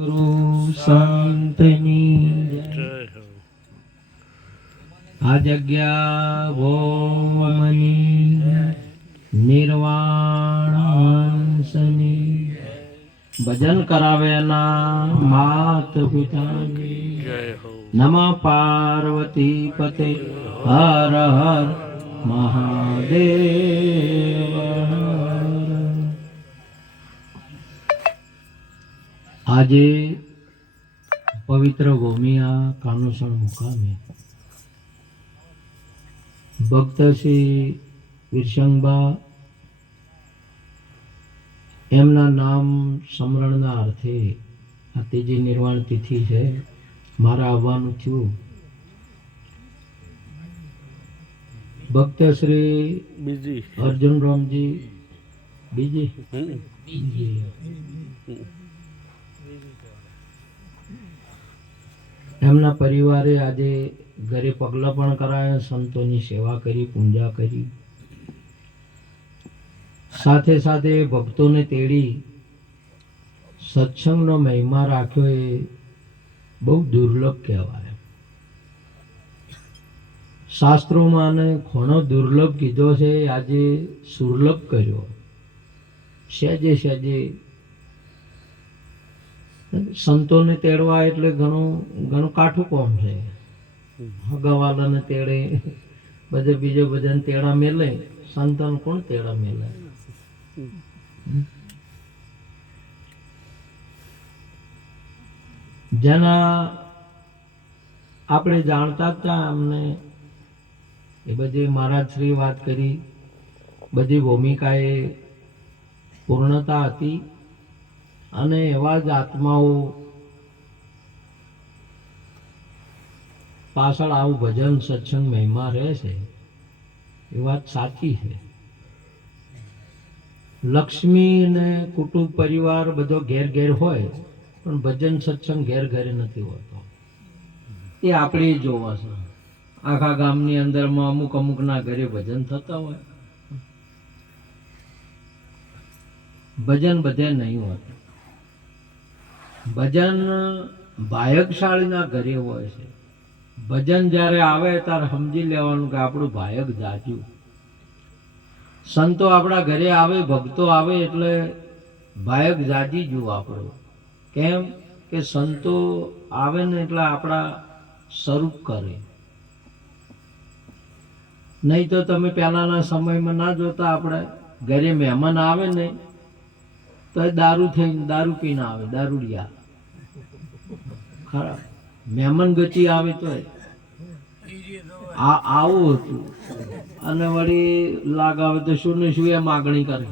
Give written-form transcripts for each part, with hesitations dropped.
ગુરુ સંતની આ જગ્યા ભોમની નિર્વાણસની ભજન કરાવેના માત પિતાની નમઃ પાર્વતી પતે હર હર મહાદેવ. આજે પવિત્ર ભૂમિયા કાનુસણ મુકામે ભક્ત શ્રી વિરસંગબા એમના નામ સ્મરણના અર્થે આ ત્રીજી નિર્વાણ તિથિ છે. મારે આવવાનું થયું. ભક્ત શ્રી અર્જુન રામજી બીજી એમના પરિવારે આજે ઘરે પગલા પણ કરાયા, સંતોની સેવા કરી, પૂજા કરી, સાથે સાથે ભક્તોને તેડી સત્સંગનો મહિમા રાખ્યો. એ બહુ દુર્લભ કહેવાય. શાસ્ત્રોમાં આને ઘણો દુર્લભ કીધો છે, આજે સુર્લભ કર્યો. સહેજે સહેજે સંતોને તેડવા એટલે ઘણું કાઠું કોમ છે. હગાવાલાને તેડે, બીજો બધાને તેડા મેલે, સંતોને કોણ તેડા મેલે? જેના આપણે જાણતા હતા અમને એ બધી મહારાજ શ્રી વાત કરી, બધી ભૂમિકાએ પૂર્ણતા હતી અને એવા જ આત્માઓ પાછળ આવું ભજન સત્સંગ મહિમા રહે છે. એ વાત સાચી છે. લક્ષ્મી ને કુટુંબ પરિવાર બધો ઘેર ઘેર હોય, પણ ભજન સત્સંગ ઘેર ઘરે નથી હોતો. એ આપણે જોવા છે. આખા ગામની અંદરમાં અમુક અમુકના ઘરે ભજન થતા હોય, ભજન બધે નહીં હોતું. ભજન ભાયગશાળીના ઘરે હોય છે. ભજન જ્યારે આવે ત્યારે સમજી લેવાનું કે આપણું ભાયગ જાજ્યું. સંતો આપણા ઘરે આવે, ભક્તો આવે એટલે ભાયગ જાજી જુઓ આપણું. કેમ કે સંતો આવે ને એટલે આપણા સ્વરૂપ કરે. નહીં તો તમે પહેલાના સમયમાં ના જોતા, આપણે ઘરે મહેમાન આવે ને તો એ દારૂ થઈને દારૂ પીને આવે, દારૂડિયા ખરા. મહેમાન ગતિ આવે તો આવું હતું. અને વળી લાગ આવે તો શું ને શું એ માગણી કરે.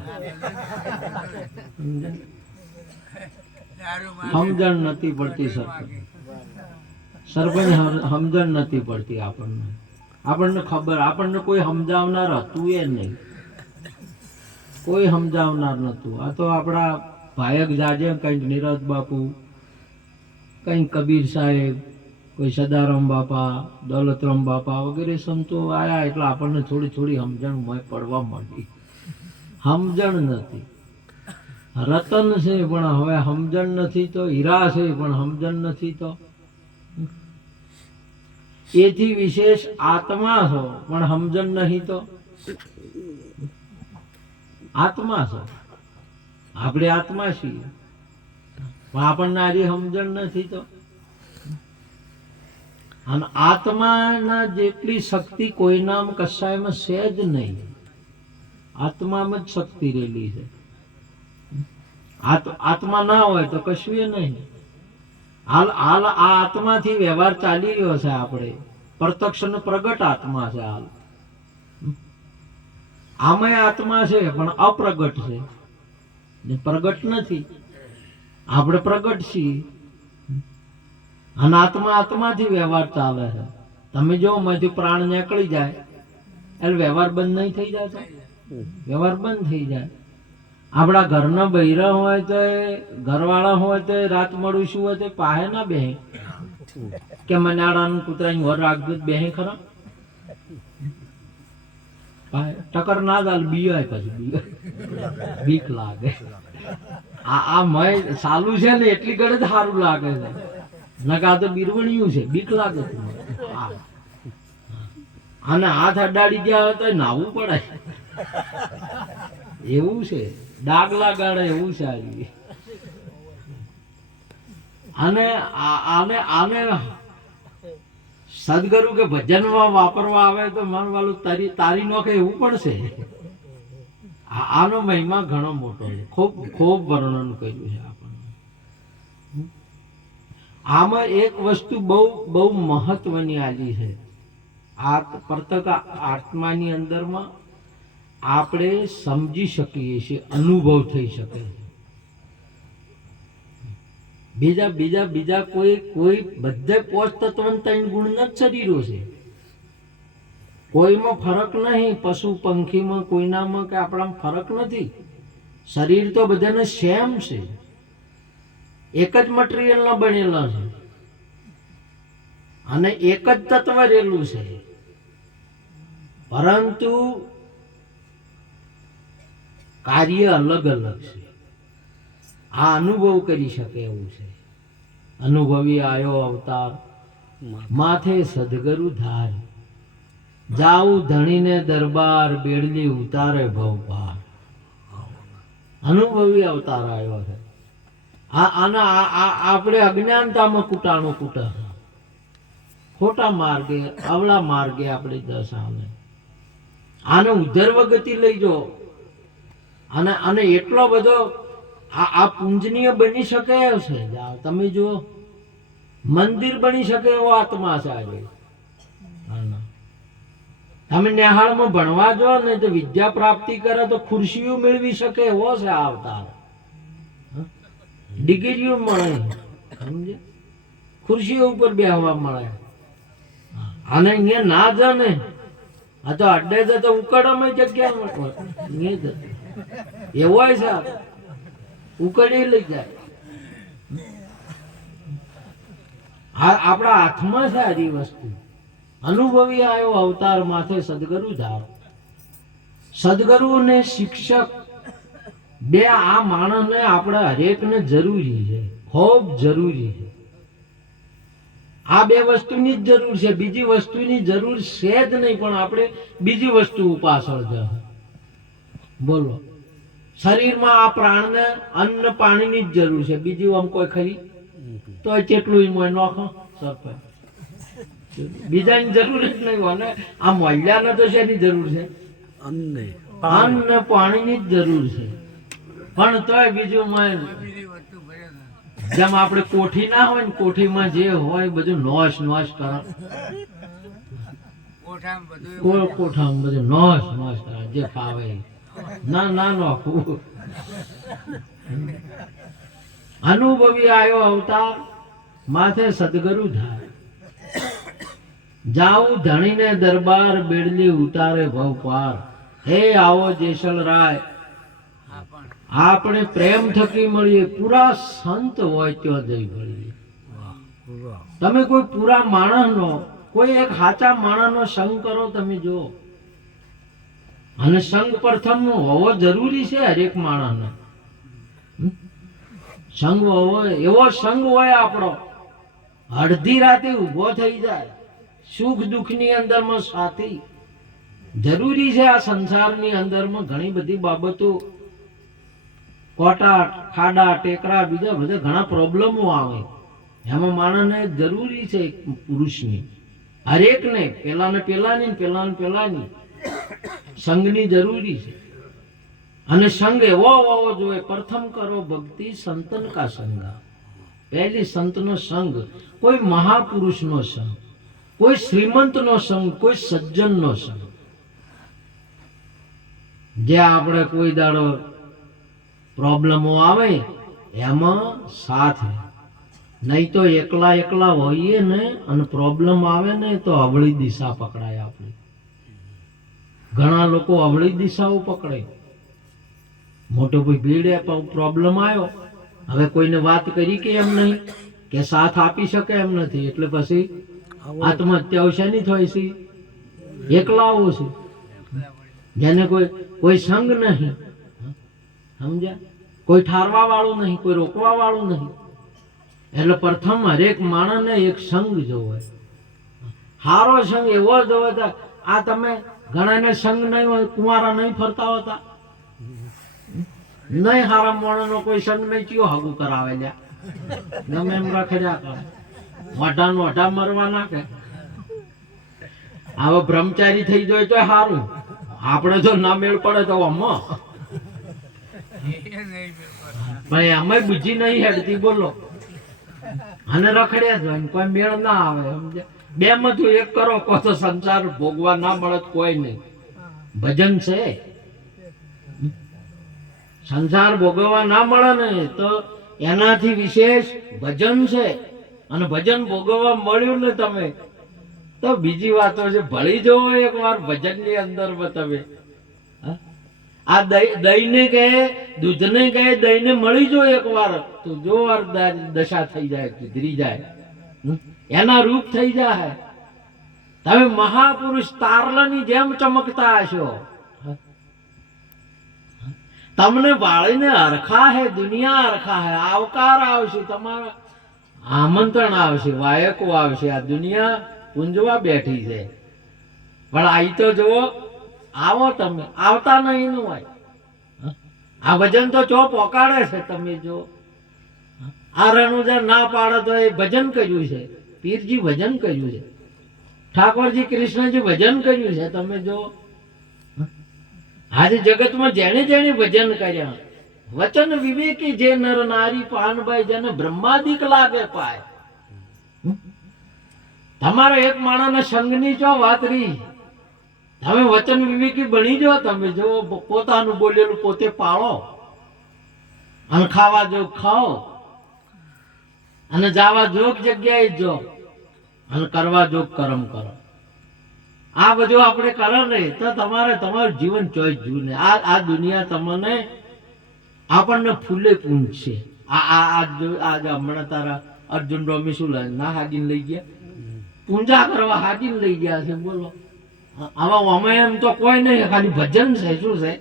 સમજણ નથી પડતી સરપંચ સમજણ નથી પડતી આપણને ખબર, આપણને કોઈ સમજાવનાર હતું એ નહીં, કોઈ સમજાવનાર નતું. આ તો આપણા ભાયક જાજે, કંઈક નિરજ બાપુ, કંઈક કબીર સાહેબ, કોઈ સદારામ બાપા, દોલતરામ બાપા વગેરે સંતો આવ્યા એટલે આપણને થોડી થોડી સમજણ પડવા માંડી. સમજણ નથી. રતન છે પણ હવે સમજણ નથી, તો હીરા છે પણ સમજણ નથી. તો એથી વિશેષ આત્મા છો પણ સમજણ નહીં. તો આત્મા છો, આપણે આત્મા છીએ પણ આપણને આજે સમજણ નથી. તો અને આત્માના જેટલી શક્તિ કોઈના કશાયમાં છે જ નહીં. આત્મામાં જ શક્તિ રહેલી છે. આત્મા ના હોય તો કશું એ નહીં. હાલ આ આત્માથી વ્યવહાર ચાલી રહ્યો છે. આપણે પ્રત્યક્ષ ને પ્રગટ આત્મા છે. હાલ આમાંય આત્મા છે પણ અપ્રગટ છે, પ્રગટ નથી. આપણે પ્રગટ છીએ અને આત્માથી વ્યવહાર ચાલે છે. તમે જો માંથી પ્રાણ નીકળી જાય એટલે વ્યવહાર બંધ નહીં થઈ જતો? વ્યવહાર બંધ થઈ જાય. આપણા ઘરના બૈરા હોય તો ઘરવાળા હોય તો રાત મળું શું હોય તો પાહે ના બેહે કે મનાડાનું કૂતરાની વર રાખજો, બેહે ખરા? ટકર ના ચાલે, બીવાય પછી બીક લાગે. આ મય સાલું છે ને એટલી ઘડે જ સારું લાગે છે, નકા તો બીરવણિયું છે, બીક લાગે છે. અને હાથ અડાડી ગયા હોય તો નાવું પડે એવું છે, ડાગ લાગાડે એવું છે. અને આને આને સદગુરુ કે ભજનમાં વાપરવા આવે તો મન વાળું તારી નોખે એવું પણ છે. આનો મહિમા ઘણો મોટો છે, ખૂબ ખૂબ વર્ણન કર્યું છે આપણને. આમાં એક વસ્તુ બહુ બહુ મહત્વની આલી છે. આ પ્રત્યેક આત્માની અંદરમાં આપણે સમજી શકીએ છીએ, અનુભવ થઈ શકે. બીજા બીજા બીજા કોઈ બધે પોષ તત્વ 3 ગુણના જ શરીરો છે. કોઈમાં ફરક નહીં, પશુ પંખીમાં કોઈનામાં કે આપણામાં ફરક નથી. શરીર તો બધાને સેમ છે, એક જ મટીરિયલના બનેલા છે અને એક જ તત્વ રહેલું છે, પરંતુ કાર્ય અલગ અલગ છે. આ અનુભવ કરી શકે એવું છે. અનુભવી આયો અવતાર, માથે સદગુરુ ધાર, જાઉં ધણીને દરબાર, બેડલી ઉતારે ભવપાર. અનુભવી અવતાર આવ્યો છે. આપણે અજ્ઞાનતામાં કૂટાણું કૂટા, ખોટા માર્ગે અવળા માર્ગે આપણે દસ આને આને ઉધર્વ ગતિ લઈ જાઓ. અને એટલો બધો આ પૂંજનીય બની શકે છે. તમે જુઓ, મંદિર બની શકે એવો આત્મા છે આજે. તમે નેહાળમાં ભણવા જો ને તો વિદ્યા પ્રાપ્તિ કરે તો ખુરશીઓ મેળવી શકે એવો છે આ અવતાર. ડિગ્રીઓ મળે, સમજે, ખુરશીઓ ઉપર બેહવા મળે. અને અહીંયા ના જ ને, આ તો અડ્ડે તો ઉકળામાં જગ્યા એવો છે, ઉકળી લઈ જાય. આપણા હાથમાં છે આ વસ્તુ. અનુભવી આવ્યો અવતાર, માથે સદગુરુ ધાર. સદગુરુ ને શિક્ષક બે આ માણસને આપણે હરેકને જરૂરી છે, ખૂબ જરૂરી છે. આ બે વસ્તુની જ જરૂર છે, બીજી વસ્તુની જરૂર છે જ નહીં. પણ આપણે બીજી વસ્તુ પાછળ જ બોલો. શરીરમાં આ પ્રાણને અન્ન પાણીની જ જરૂર છે, બીજું આમ કોઈ ખરી તો કેટલું નોખો સરપંચ, બીજાની જરૂર જ નહીં હોય ને. આ મહિલાને તો શેની જરૂર છે? અન્ન પાણીની જ જરૂર છે. પણ તોય બીજું જેમ આપણે કોઠી ના હોય ને, કોઠીમાં જે હોય બધું નોશ નોશ કરે, કોઠામાં બધું નોશ નોશ કરે, જે ફાવે ના ના નોખવું. અનુભવી આવ્યો અવતાર, માથે સદગુરુ ધાર, જાઉં ધણીને દરબાર, બેડલી ઉતારે ભવ પાર. હે આવો જેસલ રાય, આપણે પ્રેમ થકી મળીએ. પૂરા સંત હોય ત્યાં જઈ મળીએ. તમે કોઈ પૂરા માણસનો, કોઈ એક સાચા માણસનો સંગ કરો. તમે જો, અને સંગ પ્રથમ હોવો જરૂરી છે હરેક માણસને. સંગ હોવો, એવો સંગ હોય આપણો, અડધી રાતે ઊભો થઈ જાય, સુખ દુઃખની અંદરમાં સાથી જરૂરી છે. આ સંસારની અંદરમાં ઘણી બધી બાબતો, કોટા ખાડા ટેકરા બીજા બધા ઘણા પ્રોબ્લેમો આવે, એમાં માણસને જરૂરી છે પુરુષની, હરેકને પેલાને પેલાની પેલાની સંઘની જરૂરી છે. અને સંઘ એવો હોવો જોઈએ. પ્રથમ કરો ભક્તિ સંતન કા સંગા. પહેલી સંતનો સંગ, કોઈ મહાપુરુષનો સંગ, કોઈ શ્રીમંતનો સંગ, કોઈ સજ્જનનો સંગ. જે આપણે કોઈ દાડો પ્રોબ્લેમો આવે એમાં સાથ, નહીં તો એકલા એકલા હોઈએ ને અને પ્રોબ્લેમ આવે ને તો અવળી દિશા પકડાય આપણી. ઘણા લોકો અવળી દિશાઓ પકડે. મોટો ભાઈ ભીડે પ્રોબ્લેમ આવ્યો, હવે કોઈને વાત કરી કે એમ નહીં, કે સાથ આપી શકે એમ નથી, એટલે પછી આત્મહત્યાઓ શેની થાય છે? એકલાઓ છે, જેને કોઈ સંગ નહીં, સમજ્યા? કોઈ ઠારવા વાળું નહીં, કોઈ રોકવા વાળું નહીં. એટલે પ્રથમ હરેક માણસને એક સંગ જોવે, હારો સંગ એવો જોવે. આ તમે ઘણાને સંગ નહીં હોય, કુંવારા નહીં ફરતા હોતા, નહીં હારા માણસનો કોઈ સંગ નહીં, ચિયો હગું કરાવે લ્યા, ગમે એમ રખડ્યા કરે, વઢાનું વઢા મરવા નાખે. હવે બ્રહ્મચારી થઈ જાય તો સારું, આપણે તો ના મેળ પડે તો અમ્મા ભાઈ અમે બુદ્ધિ નહીં હેડતી બોલો, અને રખડ્યા જ કોઈ મેળ ના આવે. સમજે? બે માંથી એક કરો કો તો સંસાર ભોગવા ના મળે કોઈ નહીં. ભજન છે, સંસાર ભોગવવા ના મળે ને તો એનાથી વિશેષ ભજન છે. અને ભજન ભોગવવા મળ્યું ને તમે તો બીજી વાતો છે, ભળી જવો એક વાર ભજન ની અંદર તમે. આ દહીં ને કહે, દૂધ ને કહે, દહીં ને મળી જો એક વાર તો જો વાર દશા થઈ જાય, સુધરી જાય, એના રૂપ થઈ જાય. તમે મહાપુરુષ તારલાની જેમ ચમકતા હશો. તમને વાળીને હરખા હે, દુનિયા હરખા હે. આવકાર આવશે, તમારા આમંત્રણ આવશે, વાયકો આવશે. આ દુનિયા પૂંજવા બેઠી છે, પણ આઈ તો જુઓ, આવો તમે, આવતા નહીં નું હોય. આ ભજન તો ચો પોકાડે છે. તમે જો આ રણુજા ના પાડે તો એ ભજન કર્યું છે, પીરજી ભજન કર્યું છે, ઠાકોરજી કૃષ્ણજી ભજન કર્યું છે. તમે જો આજે જગતમાં જેને જેને ભજન કર્યા, વચન વિવેકી જે નર નારી પાનભાઈ જેને બ્રહ્માદિક લાગે પાય. તમારે એક માણસના સંગની ચો વાત રહી. તમે વચન વિવેકી બની જાઓ. તમે જો પોતાનું બોલેલું પોતે પાળો, અને ખાવા જોગ ખાઓ, અને જાવા જોગ જગ્યાએ જો, અને કરવા જોગ કર્મ કરો. આ બધું આપણે કરો ને તો તમારે તમારું જીવન ચોઈસ જીવ ને આ દુનિયા તમને આપણને ફૂલે પૂંછશે. આજ હમણાં તારા અર્જુન રોમી શું લે ના હાગીને લઈ ગયા, પૂંજા કરવા હાગીને લઈ ગયા છે. બોલો આમાં અમે એમ તો કોઈ નહીં, ખાલી ભજન છે. શું છે?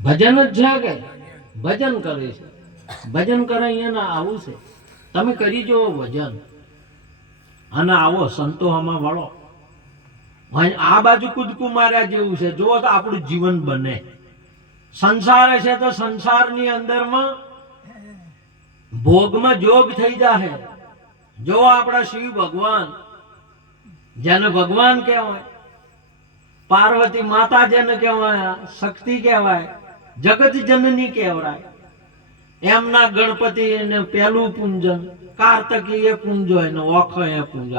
ભજન જ છે કે ભજન કરે છે. ભજન કરે અહીંયા આવું છે. તમે કરી જો ભજન અને આવો સંતોષમાં વળો. આ બાજુ કૂદકું માર્યા જેવું છે. જો તો આપણું જીવન બને. સંસાર છે તો સંસારની અંદરમાં ભોગમાં જોગ થઈ જાય. જો આપણા શિવ ભગવાન જેને ભગવાન કહેવાય, પાર્વતી માતા જેને કહેવાય, શક્તિ કહેવાય, જગત જનની કહેવાય, એમના ગણપતિ ને પેલું પૂંજન, કાર્તકીય પૂંજો એને ઓખો એ પૂંજો,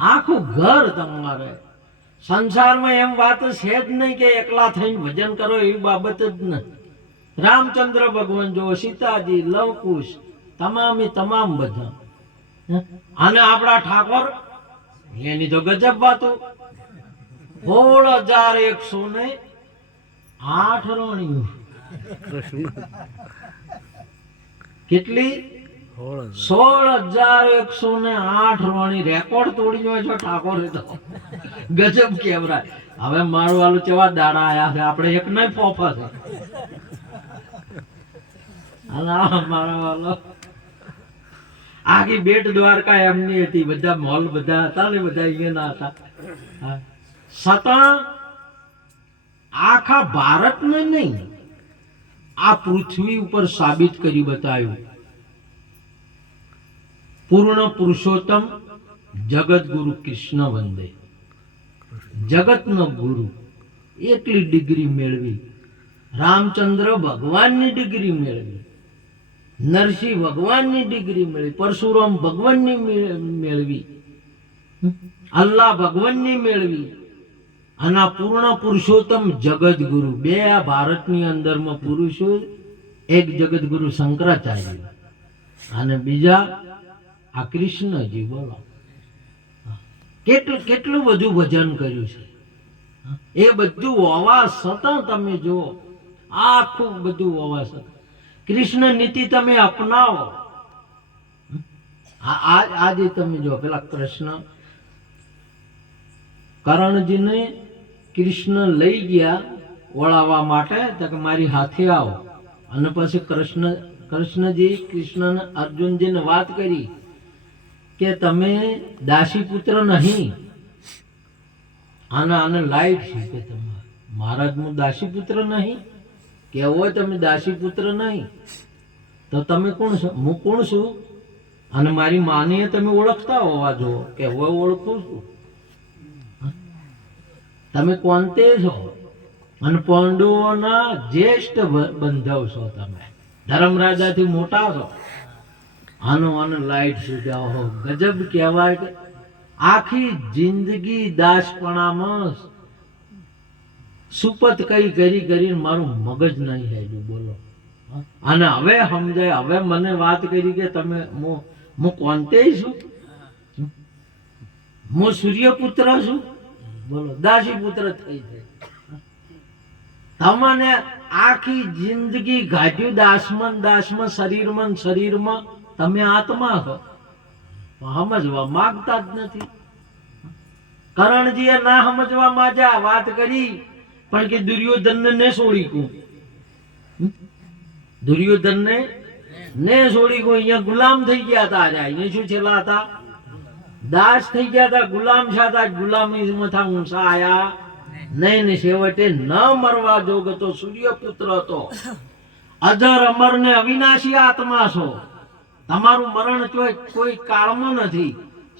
આખું ઘર તમારે. સંસારમાં એમ વાત છે જ નહીં કે એકલા થઈને ભજન કરો, એવી બાબત જ નહીં. રામચંદ્ર ભગવાન જો, સીતાજી, લવકુશ, તમામ બધા. અને આપણા ઠાકોર એની તો ગજબ વાતો. 16,108 રણીઓ. કેટલી? 16,108 રણી રેકોર્ડ તોડી હોય છે ઠાકોરે તો. ગજબ કેવરાય. હવે મારું વાલું કેવા દાડા આયા છે, આપણે એક નહીં ફોફા છે. મારો વાલો આખી બેટ દ્વારકા એમની હતી, બધા મોલ બધા હતા ને, બધા અહીંયા હતા. છતાં આખા ભારતને નહીં, આ પૃથ્વી ઉપર સાબિત કરી બતાવ્યું પૂર્ણ પુરુષોત્તમ જગત ગુરુ કૃષ્ણ વંદે. જગતનો ગુરુ એટલી ડિગ્રી મેળવી, રામચંદ્ર ભગવાનની ડિગ્રી મેળવી, નરસિંહ ભગવાનની ડિગ્રી મેળવી, પરશુરામ ભગવાનની મેળવી, અલ્લાહ ભગવાનની મેળવી, અને આ પૂર્ણ પુરુષોત્તમ જગત ગુરુ. બે આ ભારતની અંદરમાં પુરુષો, એક જગત ગુરુ શંકરાચાર્ય અને બીજા આ કૃષ્ણજી. બોલો કેટલું બધું ભજન કર્યું છે. એ બધું હોવા છતાં તમે જુઓ, આખું બધું હોવા છતાં કૃષ્ણ નીતિ તમે અપનાવો. આજે તમે જો પેલા કૃષ્ણ કરણજીને કૃષ્ણ લઈ ગયા ઓળાવવા માટે તો કે મારી હાથે આવો. અને પછી કૃષ્ણ અર્જુનજીને વાત કરી કે તમે દાસી પુત્ર નહીં. આને લાઈટ છે કે તમે મહારાજ હું દાસી પુત્ર નહીં કેવો હોય, તમે દાસી પુત્ર નહીં તો તમે કોણ છો? હું કોણ છું? અને મારી માને તમે ઓળખતા હોવા જો કે હવે ઓળખું છું. તમે કોણ તે છો? અને પાંડવોના જ્યેષ્ઠ બંધવ છો, તમે ધર્મરાજાથી મોટા છો. આનો લાઈટ શું જાઓ ગજબ કહેવાય કે આખી જિંદગી દાસપણામાં સુપત કરી મારું મગજ નહીં હેડ્યું. બોલો. અને હવે સમજાય, હવે મને વાત કરી કે તમે હું કોણતે છું? હું સૂર્યપુત્ર છું. બોલો, દાસી પુત્ર થઈ જાય. તમને આખી જિંદગી ગાઢ્યું દાસમાં શરીરમાં તમે આત્મા છો, સમજવા માંગતા જ નથી. કરણજીએ ના સમજવા માંગ્યા, વાત કરી પણ કે દુર્યોધનને છોડી કું. દુર્યોધનને છોડી કું. અહીંયા ગુલામ થઈ ગયા હતા. અહીંયા શું છેલ્લા હતા? દાસ થઈ ગયા હતા, ગુલામ હતા. ગુલામી મથા ઊંચા આયા નહીં ને છેવટે ન મરવા જોગતો સૂર્યપુત્ર હતો. અજર અમર ને અવિનાશી આત્મા છો. તમારું મરણ કોઈ કાળમાં નથી,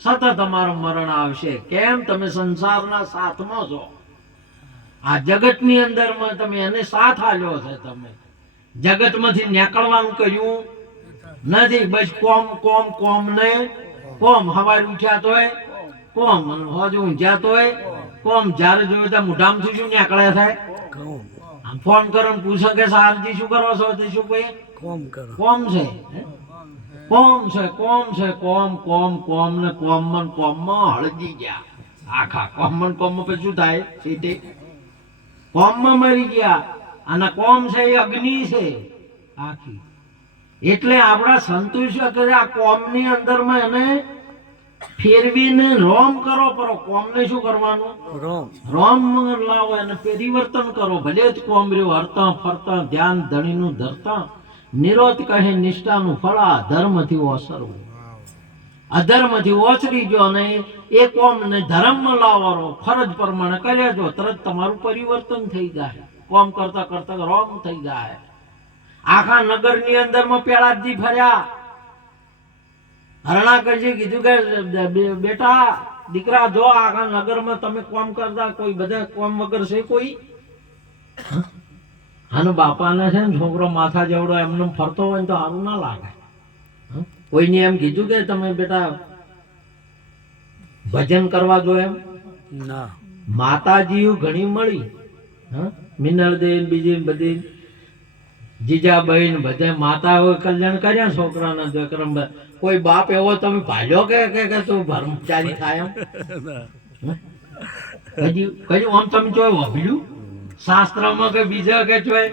સતત તમારું મરણ આવશે. કેમ? તમે સંસારના સાથમાં છો. આ જગતની અંદરમાં તમે એને સાથ આલ્યો છે. તમે જગતમાંથી નીકળવાનું કહ્યું નથી. બસ કોમ ને કોમ. હવારે ઉઠ્યા તોય કોમ, હજુ ઊંઝ્યા તોય કોમ. જયારે જોયું ત્યાં મોઢામાંથી શું નીકળે થાય? ફોન કરો પૂછો કે સારજી શું કરો છો? શું કહે? કોમ છે. કોમ ને કોમમાં હળગી ગયા. આખા કોમમાં પછી શું થાય? સીધે કોમમાં મરી ગયા. અને કોમ છે એ અગ્નિ છે આખી. એટલે આપણા સંતોષ કરે આ કોમની અંદરમાં એને ફેરવીને રોમ કરો. પરો કોમને શું કરવાનું? રોમ લાવો, એને પરિવર્તન કરો. ભલે જ કોમ રહ્યો હરતા ફરતા ધ્યાન ધણીનું ધરતા. નિરોધ કહે નિષ્ઠાનું ફળ ધર્મથી ઓસરવું. અધર્મથી ઓસરી ગયો અને એ કોમને ધર્મમાં લાવવાનો ફરજ પ્રમાણે કર્યા જો તરત તમારું પરિવર્તન થઈ જાય. કોમ કરતા કરતા રોમ થઈ જાય. આખા નગરની અંદરમાં પેલાજી ફર્યા. હરણાકરજી કીધું કે બેટા દીકરા જો આખા નગરમાં તમે કોમ કરતા કોઈ બધા કોમ વગર છે કોઈ? આનો બાપાને છે ને છોકરો માથા જેવડો એમને ફરતો હોય તો સારું ના લાગે. કોઈને એમ કીધું કે તમે બેટા ભજન કરવા જો એમ ના? માતાજી ઘણી મળી, મિનળદેવ બીજી બધી જીજાબહેન બધા માતા કલ્યાણ કર્યા છોકરાના દીકરા. કોઈ બાપ એવો તમે ભાલ્યો કે તું ભરમચારી થાય એમ? કઈ આમ તમે જોઈ વાપર્યું શાસ્ત્રમાં કે બીજા કે જોઈ?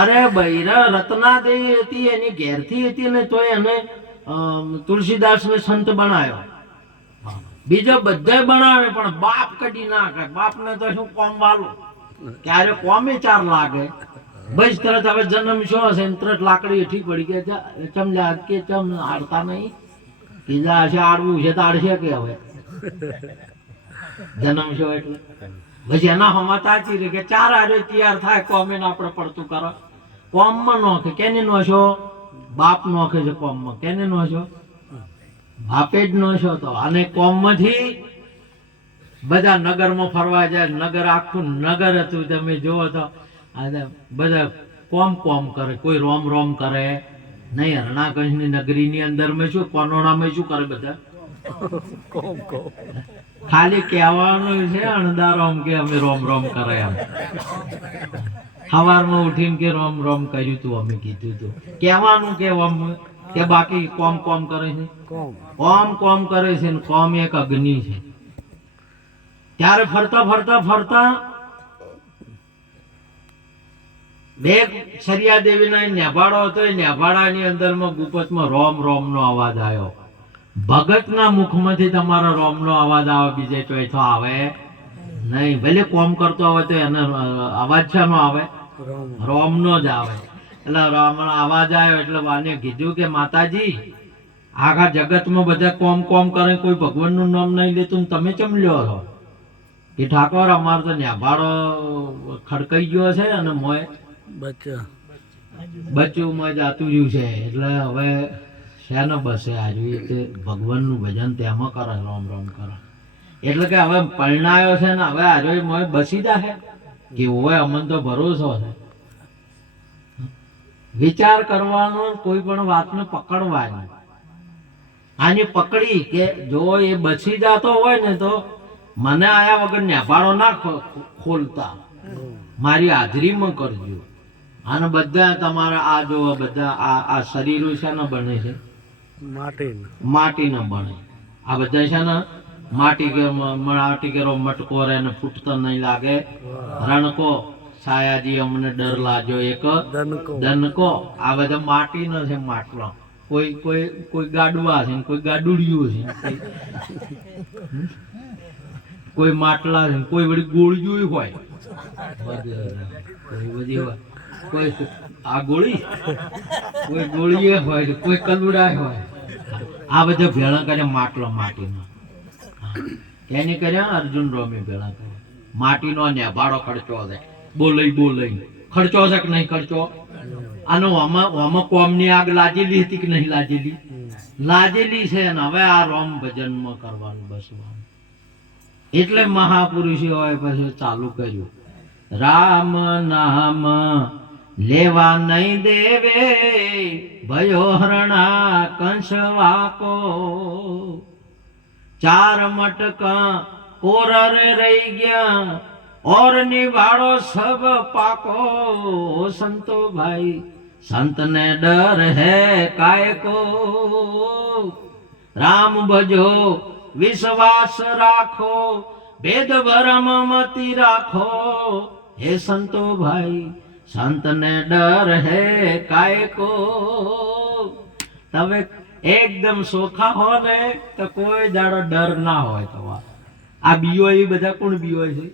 અરે બૈરા રત્નાદેવી હતી, એની ઘેરથી હતી ને તો એને તુલસીદાસ ને સંત બનાવ્યો. બીજો બધા બનાવે પણ બાપ કદી ના કરે. બાપ ને તો શું કોમ વાલું, ક્યારે કોમે ચાર લાગે. બસ તરત હવે જન્મ શું હશે તરત લાકડી હેઠી પડી કે ચમલા કે ચમ હારતા નહીં. કીધા હશે આડવું છે તો આડશે કે હવે જન્મ છો એટલે પછી એના હમત આચી રહી કે ચાર આરે તૈયાર થાય. કોમે આપણે પડતું કરો. કોમમાં નોખે કેને નોશો? બાપ નોખે છે કોમમાં. કેને નોશો? બાપે જ નોશો. તો અને કોમમાંથી બધા નગરમાં ફરવા જાય. નગર આખું નગર હતું તમે જુઓ તો બધા કોમ કરે. કોઈ રોમ કરે નહીં. હરણાકંજની નગરીની અંદર મેં શું કોનોડામાં શું કરે? બધા ખાલી કહેવાનું છે અણદારોમ કે અમે રોમ કરે એમ. સવારમાં ઉઠીને કે રોમ કર્યું તું અમે કીધું તું. કહેવાનું કે બાકી કોમ કરે છે. કોમ કરે છે ને કોમ એક અગ્નિ છે. ત્યારે ફરતા બે સરિયા દેવીના નેભાડો હતો. એ નેભાડાની અંદરમાં ગુપતમાં રોમ નો અવાજ આવ્યો. ભગતના મુખમાંથી તમારો રોમ નો અવાજ આવે, બીજે ચોથો આવે નહીં ભલે કોમ કરતો હોય તો એને અવાજ શાનો આવે? રોમ નો જ આવે. એટલે રામનો અવાજ આવ્યો એટલે વાને કીધું કે માતાજી આખા જગતમાં બધા કોમ કોમ કરે, કોઈ ભગવાનનું નામ નહીં લેતું, તમે ચમ લ્યો છો? કે ઠાકોર અમાર તો ન્યાભાડો ખડકાઈ ગયો છે અને મોય બચ્ચું મોય જાતું રહ્યું છે, એટલે હવે શેનો બસે આજુ તે ભગવાનનું ભજન તેમાં કરે, રામ રામ કરે. એટલે કે હવે પરણાયો છે ને હવે આજુ મોય બસી જાહે કે હોય? અમને તો ભરોસો છે. વિચાર કરવાનો, કોઈ પણ વાતને પકડવાની. આની પકડી કે જો એ બચી જાતો હોય ને તો મને આયા વગર નેભાડો ના ખોલતા, મારી હાજરીમાં કરજો. અને બધા તમારા આ જો બધા આ શરીરો શાના બને છે? માટીના બને. આ બધા છે ને માટી કેરો મટકો રે ને ફૂટતો નહીં લાગે. રણકો સાયાજી અમને ડર લાગ્યો એક દનકો. આ બધા માટીનો છે માટલો. કોઈ ગાડવા છે, કોઈ ગાડુડિયું છે, કોઈ માટલા છે, કોઈ વળી ગોળીયું હોય, બધી હોય. કોઈ આ ગોળી, કોઈ ગોળીએ હોય, કોઈ કલુડા હોય. આ બધા ભેળા કર્યા માટલો માટીનો. એની કર્યા અર્જુન રોમી ભેળા કર્યા. માટીનો નેભાડો ખર્ચો છે. બોલઈ ખર્ચો છે કે નહીં ખર્ચો? આનો આમાં કોમની આગ લાગેલી હતી કે નહીં લાગેલી? લાગેલી છે ને હવે આ રોમ ભજનમાં કરવાનું બસવાનું. એટલે મહાપુરુષો હોય પછી ચાલુ કર્યું, રામ નામ લેવા નહીં દેવે ભયો હરણા કંસ વાકો. ચાર મટકા કોર રહી ગયા और निभाड़ो सब पाको. संतो भाई संत ने डर है काय को. राम भजो विश्वास राखो, भेद भरम मति राखो. हे संतो भाई संत ने डर है काय को. तब एकदम सोखा हो ने तो कोई जाड़ो डर ना हो. तो आ बीओ ये बधा कोण बीओ है?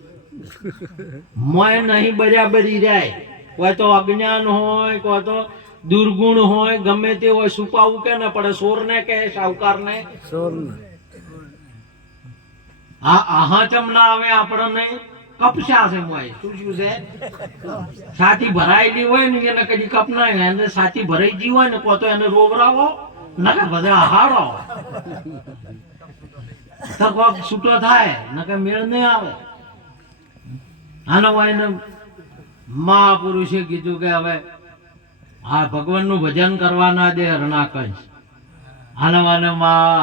મોય નહીં બરાબરી જાય. કોઈ તો અજ્ઞાન હોય, કોઈ તો દુર્ગુણ હોય, ગમે તે હોય, છુપાવું કે ના પડે. સોર ને કે સાવકાર ને આહા ચમ ના આવે આપણને કપશા છે. મોય શું છે? સાથી ભરાયેલી હોય ને એને કદી કપ ના એને સાથી ભરાઈ ગઈ હોય ને કો તો એને રોવરાવો નકે બધા હાડો તો કોક છૂટો થાય નકે મેળ નહીં આવે. આનો વાયને મહાપુરુષે કીધું કે હવે આ ભગવાનનું ભજન કરવાના દે હરણાકંશ. આનો વાને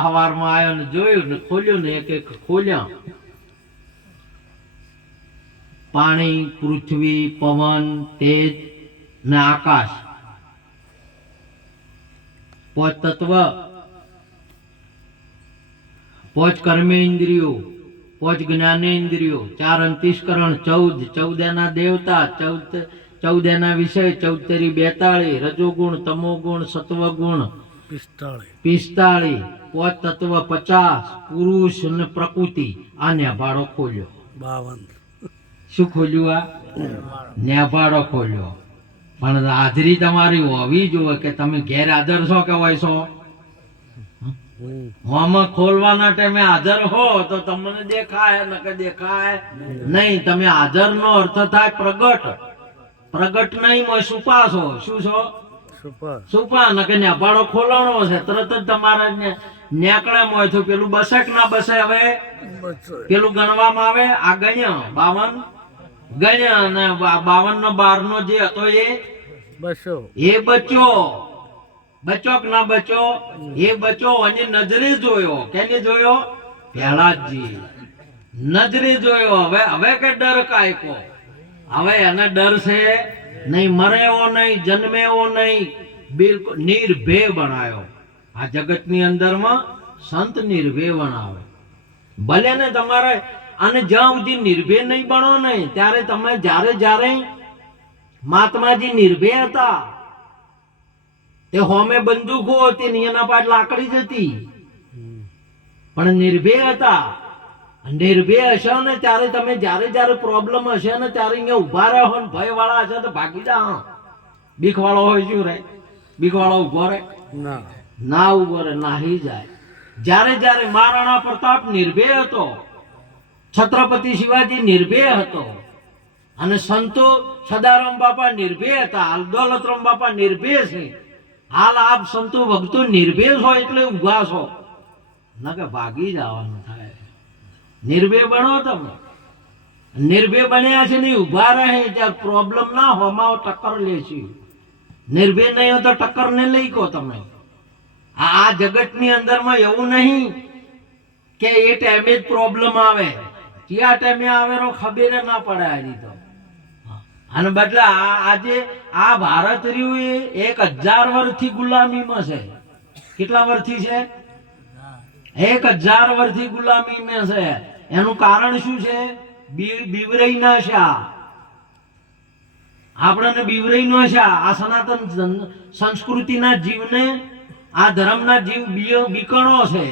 હવારમાં આવ્યો ને જોયું ને ખોલ્યું ને એક એક ખોલ્યા. પાણી, પૃથ્વી, પવન, તેજ ને આકાશ, પોચ તત્વ, પોચ કર્મેન્દ્રિયો, પોચ જ્ઞાનેન્દ્રિયો, 4 અંતઃકરણ, 14 ના દેવતા, 14 વિષય, 14 42, રજોગુણ, તમોગુણ, સત્વગુણ 45, પોચ તત્વ 50, પુરુષ અને પ્રકૃતિ. આ નેભાડો ખોલ્યો. 52. શું ખોલ્યું? આ નેભાડો ખોલ્યો. પણ હાજરી તમારી હોવી જોઈએ કે તમે ઘેર હાજર છો કે હોય છો. આમાં ખોલવાના ટાઈમે હાજર હો તો તમને દેખાય નકે દેખાય નહીં. તમે હાજર નો અર્થ થાય પ્રગટ. પ્રગટ નહીં મોય છુપા છો. શું છો? છુપા. નકે નેભાડો ખોલવાનો છે તરત જ તમારે નેકળે મોય થયું. પેલું બસે કે ના બસે? હવે પેલું ગણવામાં આવે. આ ગણ્યા 52 ગણ્યા અને 52 નો 12 નો જે હતો એ બચ્યો. બચો કે ના બચો? એ બચો અને નજરે જોયો. કેને જોયો? પ્રહલાદજી નજરે જોયો. હવે કે ડર કાયકો. હવે એને ડર છે નહીં. મરે એવો નહીં, જન્મે એવો નહીં. બિલકુલ નિર્ભય બનાવ્યો. આ જગતની અંદરમાં સંત નિર્ભય બનાવે. ભલે ને તમારે અને જ્યાં સુધી નિર્ભય નહીં બનો નહીં ત્યારે તમે જ્યારે મહાત્માજી નિર્ભય હતા તે હોમે બંદૂકો હતી ને એના પાછળ લાકડી જ હતી પણ નિર્ભય હતા. નિર્ભય હશો ને ત્યારે તમે જ્યારે પ્રોબ્લેમ હશે ને ત્યારે અહીંયા ઉભા રહો ને ભય વાળા હશે તો ભાગી જાઓ. બીક વાળો હોય શું રે? બીક વાળો ઉભો રહે? ના ઉભો રહે, નાહી જાય. જ્યારે મહારાણા પ્રતાપ નિર્ભય હતો, છત્રપતિ શિવાજી નિર્ભય હતો, અને સંતો સદારામ બાપા નિર્ભય હતા, હાલ દોલતરામ બાપા નિર્ભય છે. હાલ આપ સંતો ભક્તો નિર્ભય છો એટલે ઉભા છો, ના કે ભાગી જવાનું થાય. નિર્ભય બનો તમે. નિર્ભય બન્યા છે ને ઉભા રહે ત્યારે પ્રોબ્લેમ ના હોમાં ટક્કર લેશે. નિર્ભય નહીં હોય તો ટક્કર ને લઈ કહો તમે. આ જગતની અંદરમાં એવું નહીં કે એ ટાઈમે જ પ્રોબ્લેમ આવે, કયા ટાઈમે આવે ખબર ના પડે. હજી તો અને બદલે આજે આ ભારત રહ્યું એ 1000 વર્ષથી ગુલામીમાં છે. કેટલા વર્ષથી છે? 1000 વર્ષથી ગુલામીમાં છે. એનું કારણ શું છે? બીવરાઈ ના શા. આપણને બીવરાઈ નો શા. આ સનાતન સંસ્કૃતિના જીવને, આ ધર્મના જીવ બીકણો છે.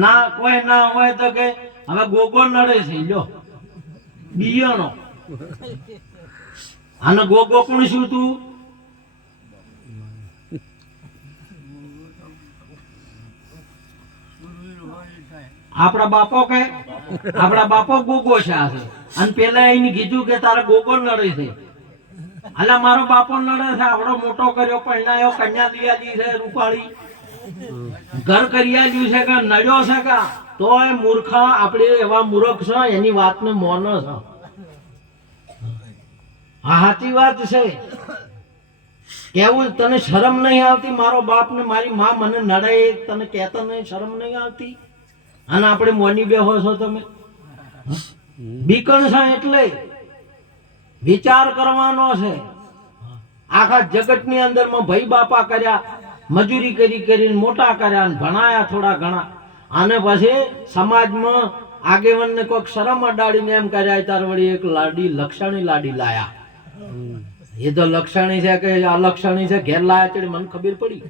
ના કોઈ ના હોય તો કે હવે ગોગો નડે છે, લ્યો બિયણો. અને ગોગો કોણ શું તું? આપણા બાપો કે આપણા બાપો ગોગો છે. અને પેલા એને કીધું કે તારે ગોગો નડે છે. અલા મારો બાપો નડે છે, આપણો મોટો કર્યો, પહેણાયો, કન્યા દિયાલી છે, રૂપાળી ઘર કરી આલ્યું છે કે નડ્યો છે કે તો એ મૂર્ખા આપણે એવા મૂર્ખ છે, એની વાતને મોનો છે. આ સાચી વાત છે. કેવું તને શરમ નહીં આવતી? મારો બાપ ને મારી માં મને નડે તને કહેતા નહીં? શરમ નહીં આવતી? અને આપણે મોની બેહો છો તમે. બીકણ છે એટલે વિચાર કરવાનો છે. આખા જગતની અંદરમાં ભાઈ બાપા કર્યા, મજૂરી કરીને મોટા કર્યા, ભણાયા થોડા ઘણા, અને પછી સમાજમાં આગેવાનને કોઈક શરમ અડાડીને એમ કર્યા તાર વળી એક લાડી લક્ષણી લાડી લાયા. એ તો લક્ષણી છે કે અલક્ષણી છે? ઘેર લાયા ચડી મને ખબર પડી.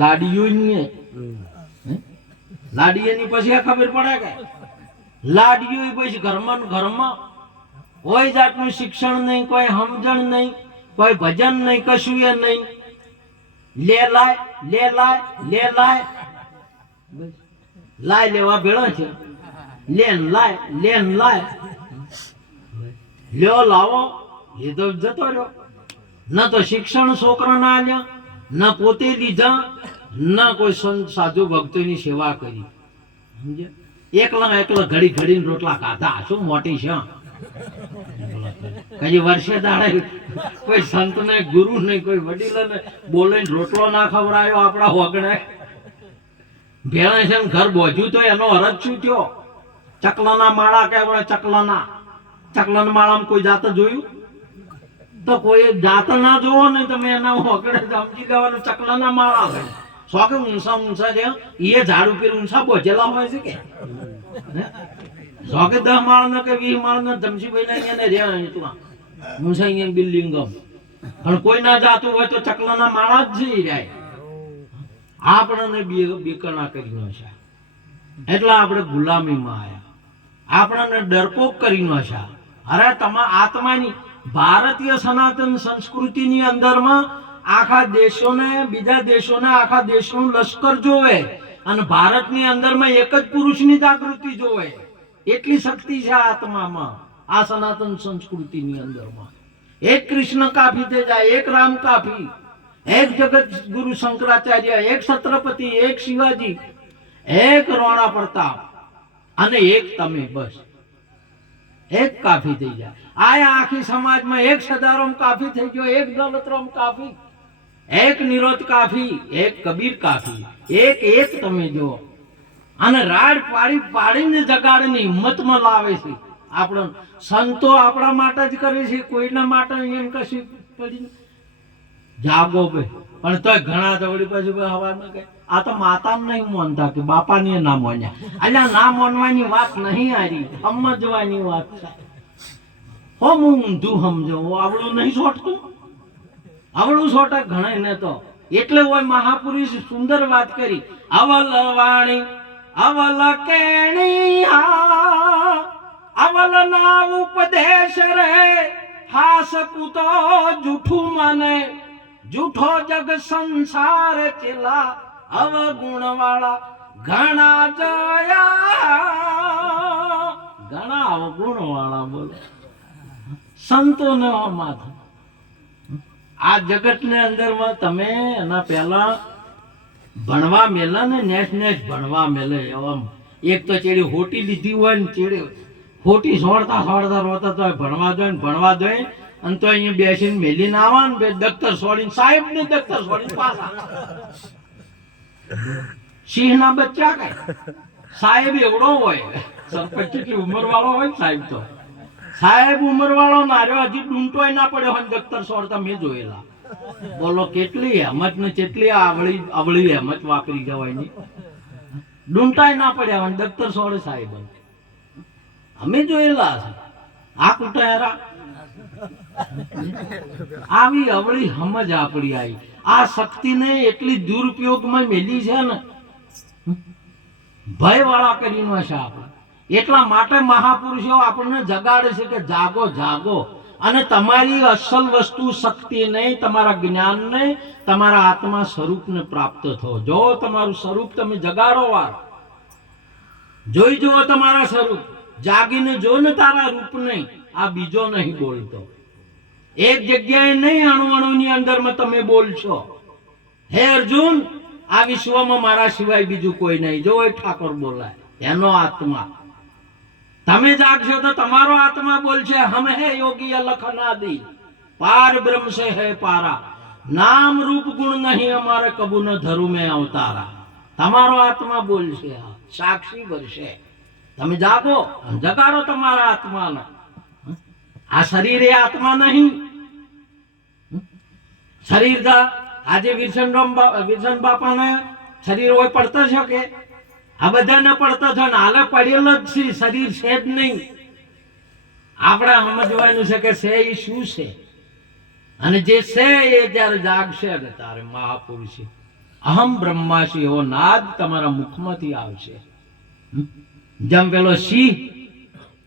લાડીઓ લાડી એની પછી ખબર પડે કે લાડીઓ પછી ઘરમાં કોઈ જાતનું શિક્ષણ નહીં, કોઈ સમજણ નહીં, કોઈ ભજન નહીં, કશું એ નહીં. લે લાય લેવા ભેળો છે. લેન લાય લ્યો લાવો એ તો જતો રહ્યો. ન તો શિક્ષણ છોકરા ના આલ્યા, ન પોતે લીધા, ન કોઈ સંત સાધુ ભક્તોની સેવા કરી. સમજે? એકલા ઘડીને રોટલા ખાધા. શું મોટી છે? કઈ વર્ષે દાડે કોઈ સંત ને ગુરુ નહીં, કોઈ વડીલ ને બોલીને રોટલો ના ખવડાયો આપણા હોગણે ભેળે છે. ઘર બોજ્યું તો એનો અરજ શું થયો? ચકલાના માળા કહેવાય. ચકલાના માળામાં કોઈ જાત જોયું? તો કોઈ જાત ના જોવો નહીં તમે એના હોગડે સમજી લેવાનું. ચકલાના માળા છે. શોખ ઊંચા છે. એ ઝાડ ઉપર ઊંચા બોજેલા હોય છે કે શોખે 10 માળ ને કે 20 માળ ને ધમસીભાઈ ને ઊંચા બિલ્ડિંગ પણ કોઈ ના જાતું હોય તો ચકલાના માળા જ જઈ જાય. આપણને બીકણા કરી છે એટલે આપણે ગુલામીમાં આવ્યા. આપણને ડરપોક કરી છે. અરે આત્માની ભારતીય સનાતન સંસ્કૃતિની અંદરમાં આખા દેશોને, બીજા દેશોને આખા દેશનું લશ્કર જોવે, અને ભારતની અંદરમાં એક જ પુરુષની જાગૃતિ જોવે. એટલી શક્તિ છે આત્મામાં આ સનાતન સંસ્કૃતિની અંદરમાં. એક કૃષ્ણ કાફી થઈ જાય, એક રામ કાફી, એક જગત ગુરુ શંકરાચાર્ય, એક છત્રપતિ, એક શિવાજી, એક રાણા પ્રતાપ અને એક તમે. બસ એક કાફી થઈ જાય. આ આખી સમાજમાં એક સદારામ કાફી થઈ ગયો, એક દોલતરામ કાફી, એક નિરોધ કાફી, એક કબીર કાફી. એક તમે જો. અને રાડ પાડીને જગાડીને હિંમતમાં લાવે છે. આપણો સંતો આપણા માટે જ કરે છે, કોઈના માટે એમ કશું પડી જાગો ભાઈ. પણ તોય ઘણા દવડી પછી હવામાં કે આ તો માતા નહીં માનતા કે બાપાને ના માન્યા. અલ્યા ના માનવાની વાત નહીં, આરી સમજવાની વાત છે. હું ઊંધું સમજો, આવડું નહીં છોટતું. આવડું છોટે ઘણા ને તો એટલે હોય મહાપુરુષ સુંદર વાત કરી. અવલ વાણી અવલ કેણી અવલ ના ઉપદેશ રે હાસ કૂતો જૂઠું માને જૂઠો જગ સંસાર ચેલા અવગુણ વાળા ઘણા જયા ઘણા અવગુણ વાળા બોલો સંતો ને માથે આ જગત ને અંદર માં તમે એના પહેલા ભણવા મેલા ને નેસ ભણવા મેલે એવા એક તો ચેડી હોટી લીધી હોય ને ચેડી હોટી સોડતા રોતા તો ભણવા દો ને ભણવા દો અને તો અહીંયા બેસીને મેલીને આવવા ને દફતર છોડીને સાહેબ ને દફતર છોડીને પાછા સિંહ ના બચ્ચા કઈ સાહેબ એવડો હોય સરપંચ કેટલી ઉંમર વાળો હોય સાહેબ તો સાહેબ ઉંમર વાળો નાર્યો હજી ડૂંટોય ના પડ્યો હોય દફતર છોડતા મેં જોયેલા બોલો કેટલી હેમત ને કેટલી અવળી હેમત વાપરી જવાય ની ડૂંટાય ના પડ્યા હોય દફતર છોડે સાહેબ અમે જોયેલા છે આ કુટાયરા આવી અવળી સમજ આપડી આવી આ શક્તિને એટલી દુરુપયોગમાં મેલી છે ને ભય વાળા કરીને છે આપણે એટલા માટે મહાપુરુષો આપણને જગાડે છે કે જાગો જાગો અને તમારી અસલ વસ્તુ શક્તિ નહીં તમારા જ્ઞાન નહીં તમારા આત્મા સ્વરૂપને પ્રાપ્ત થો જો તમારું સ્વરૂપ તમે જગાડો વાર જોઈ જુઓ તમારા સ્વરૂપ જાગીને જો ને તારા રૂપ નહીં આ બીજો નહીં બોલતો એક જગ્યાએ નહીં અણુની અંદરમાં તમે બોલશો હે અર્જુન આ વિશ્વમાં મારા સિવાય બીજું કોઈ નહીં જો એ ઠાકોર બોલાય એનો આત્મા તમે જાગશો તો તમારો આત્મા બોલશે હમ હે યોગી અલખ અનાદિ પાર બ્રહ્મ સે હે પારા નામ રૂપ ગુણ નહીં અમારે કબૂ ન ધરું મેં અવતારા તમારો આત્મા બોલશે સાક્ષી બનશે તમે જાગો જગાડો તમારા આત્માને આ શરીર એ આત્મા નહીં શરીર આજે વિરસન બાપાને શરીર હોય પડતા છે કે આ બધાને પડતા છે ને હાલે પડેલો જ છે શરીર છે જ નહીં આપણે સમજવાનું છે કે છે એ શું છે અને જે છે એ જયારે જાગશે કે તારે મહાપુરુષ અહમ બ્રહ્માસી એવો નાદ તમારા મુખમાંથી આવશે જેમ પેલો સિંહ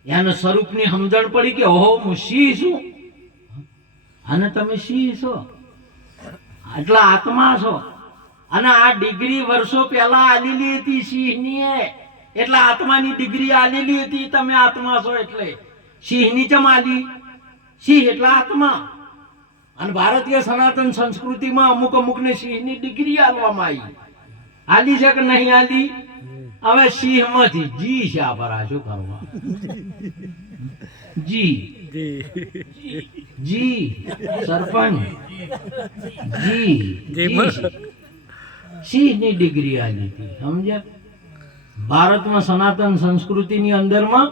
એના સ્વરૂપની સમજણ પડી કે ઓહો હું સિંહ છું અને તમે સિંહ છો એટલા આત્મા છો અને આ ડિગ્રી વર્ષો પહેલા આલેલી હતી સિંહની એટલે આત્માની ડિગ્રી આલેલી હતી તમે આત્મા છો એટલે સિંહની ચમ આલી સિંહ એટલે આત્મા અને ભારતીય સનાતન સંસ્કૃતિમાં અમુક ને સિંહની ડિગ્રી આલવામાં આલી છે કે નહીં આલી હવે સિંહ માંથી જી છે આ પર શું કરવા જી જી સરપંચ જી સિંહની ડિગ્રી આલી હતી સમજ્યા ભારતમાં સનાતન સંસ્કૃતિની અંદરમાં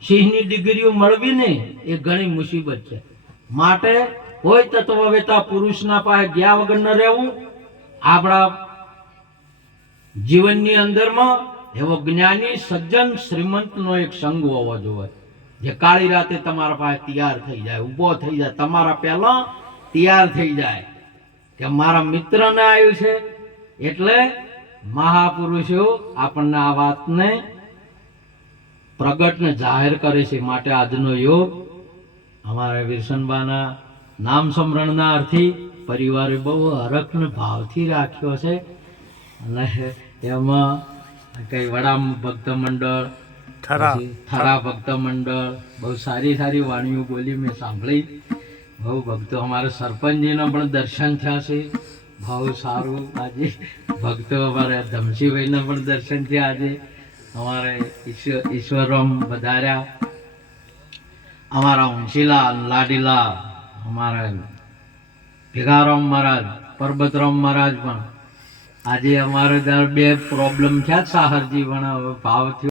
સિંહની ડિગ્રીઓ મળવી ને એ ઘણી મુસીબત છે માટે કોઈ તત્વવેતા પુરુષના પાસે ગયા વગર ન રહેવું આપણા જીવનની અંદરમાં એવો જ્ઞાની સજ્જન શ્રીમંતનો એક સંગ હોવો જોઈએ જે કાળી રાતે તમારા પાસે તૈયાર થઈ જાય ઊભો થઈ જાય તમારા પહેલા તૈયાર થઈ જાય કે મારા મિત્રને આવ્યું છે એટલે મહાપુરુષો આપણને આ વાતને પ્રગટ ને જાહેર કરે છે માટે આજનો યોગ અમારા વિરસનબાના નામ સ્મરણના અર્થી પરિવારે બહુ હરખ ને ભાવથી રાખ્યો છે અને એમાં કઈ વડા ભક્ત મંડળ થરા ભક્ત મંડળ બહુ સારી સારી વાણીઓ બોલી મેં સાંભળી બહુ ભક્તો અમારા સરપંચજીના પણ દર્શન થયા છે બહુ સારું આજે ભક્તો અમારે ધમસીભાઈના પણ દર્શન થયા આજે અમારે ઈશ્વરરામ વધાર્યા અમારા ઉંશીલા લાડીલા અમારા ભેગારામ મહારાજ પરબતરામ મહારાજ પણ આજે અમારે બે પ્રોબ્લેમ થયા સાહરજી પણ ભાવ થયો